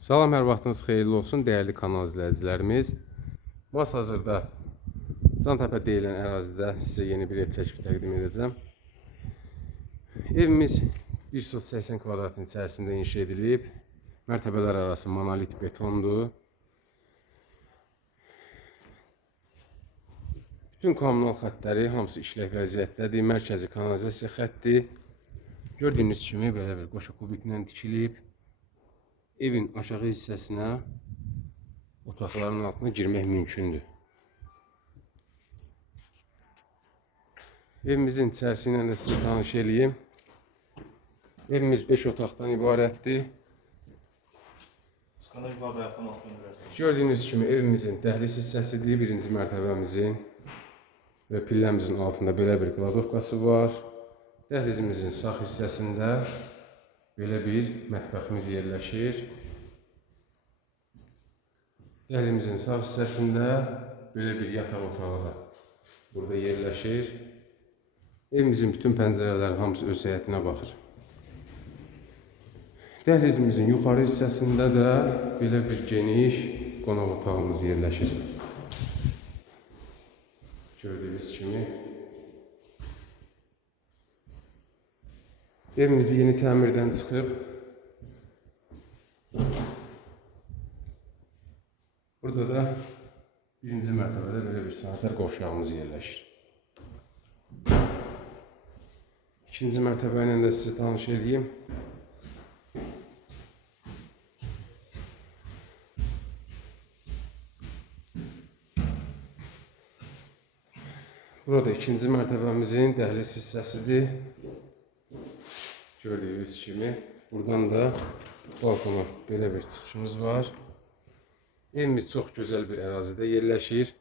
Salam, hər vaxtınız xeyirli olsun, dəyərli kanal izləyicilərimiz. Mas hazırda Cantəpə deyilən ərazidə sizə yeni bir ev çəkib təqdim edəcəm. Evimiz 180 kvadratın içərisində inşa edilib. Mərtəbələr arası monolit betondur. Bütün kommunal xəttləri hamısı işlək vəziyyətdədir. Mərkəzi kanalizasiya xətti gördüyünüz kimi belə bir qoşa kubiklə tikilib. Evin aşağı hissəsinə otaqların altına girmək mümkündür. Evimizin içərisi ilə də sizə tanış eləyim. Evimiz 5 otaqdan ibarətdir. Çıxanda yuxarıda altına görərsiniz. Gördüyünüz kimi evimizin dəhliz hissəsidir. Birinci mərtəbəmizin və pilləmizin altında belə bir kladovkası var. Dəhlizimizin sağ hissəsində belə bir mətbəximiz yerləşir. Dəhlizimizin sağ hissəsində belə bir yataq otağı da burada yerləşir. Evimizin bütün pəncərələri hamısı öz həyətinə baxır. Dəhlizimizin yuxarı hissəsində də belə bir geniş qonaq otağımız yerləşir. Gördüyünüz kimi evimiz yeni təmirdən çıxıb. Burada da birinci mərtəbədə belə bir sanitar qovşağımız yerləşir. İkinci mərtəbə ilə də sizi tanış edeyim. Burada ikinci mərtəbəmizin dəhliz hissəsidir. Gördüyünüz kimi buradan da balkona belə bir çıxışımız var. Evimiz çox gözəl bir ərazidə yerləşir.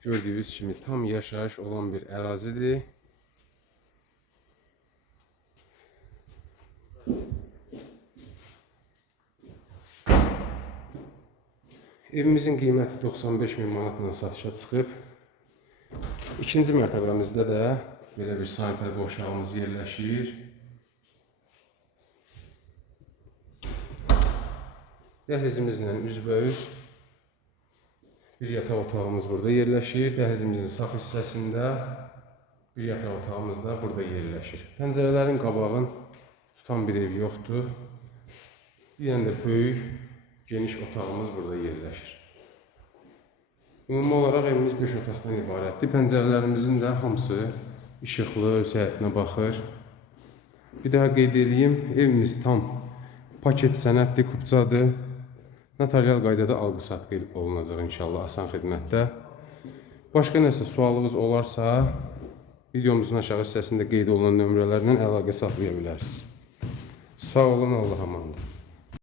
Gördüyünüz kimi tam yaşayış olan bir ərazidir. Evimizin qiyməti 95 min manatla satışa çıxıb. İkinci mərtəbəmizdə də belə bir sanitar qovşağımız yerləşir. Dəhlizimizlə üzbəüz bir yataq otağımız burada yerləşir. Dəhlizimizin sağ hissəsində bir yataq otağımız da burada yerləşir. Pəncərələrin qabağın tutan bir ev yoxdur. Dənə də böyük, geniş otağımız burada yerləşir. Ümumi olaraq evimiz 5 otaqdan ibarətdir. Pəncərələrimizin də hamısı işıqlı, öz həyətinə baxır. Bir daha qeyd edeyim, evimiz tam paket sənədli kupçadır. Notarial qaydada alqı-satqı olunacaq inşallah asan xidmətdə. Başqa nəsə sualınız olarsa, videomuzun aşağı hissəsində qeyd olunan nömrələrlə əlaqə saxlaya bilərsiniz. Sağ olun, Allah'a emanet.